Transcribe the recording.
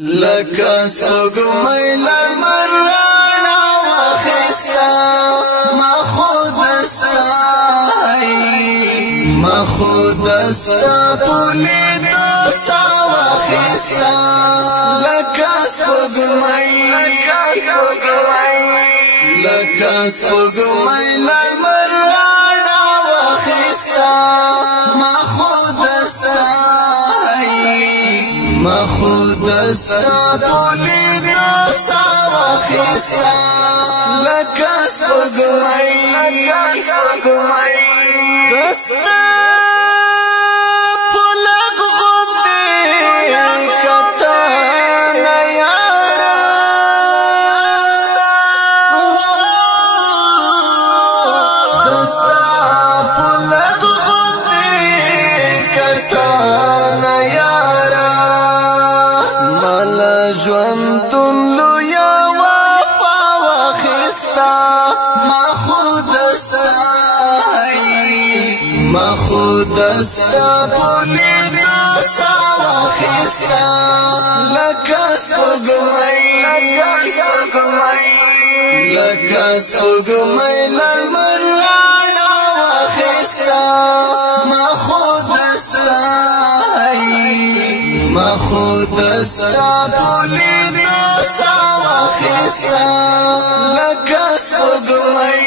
لکه سپوږمۍ لمر رڼا واخیسته ما خود ستا په لیدو سا واخیسته لکه سپوږمۍ لمر رڼا واخیسته ما خود ستا په لیدو سا واخیسته لکه سپوږمۍ دستا په لږ غوندې کتنه یاره دستا په لږ غوندې کتنه یاره مالا ژوندون لویه وفا واخیسته ما خود ستا په لیدو سا واخیسته لکه سپوږمۍ لمر رڼا واخیسته ما خود ستا په لیدو سا واخیسته لکه سپوږمۍ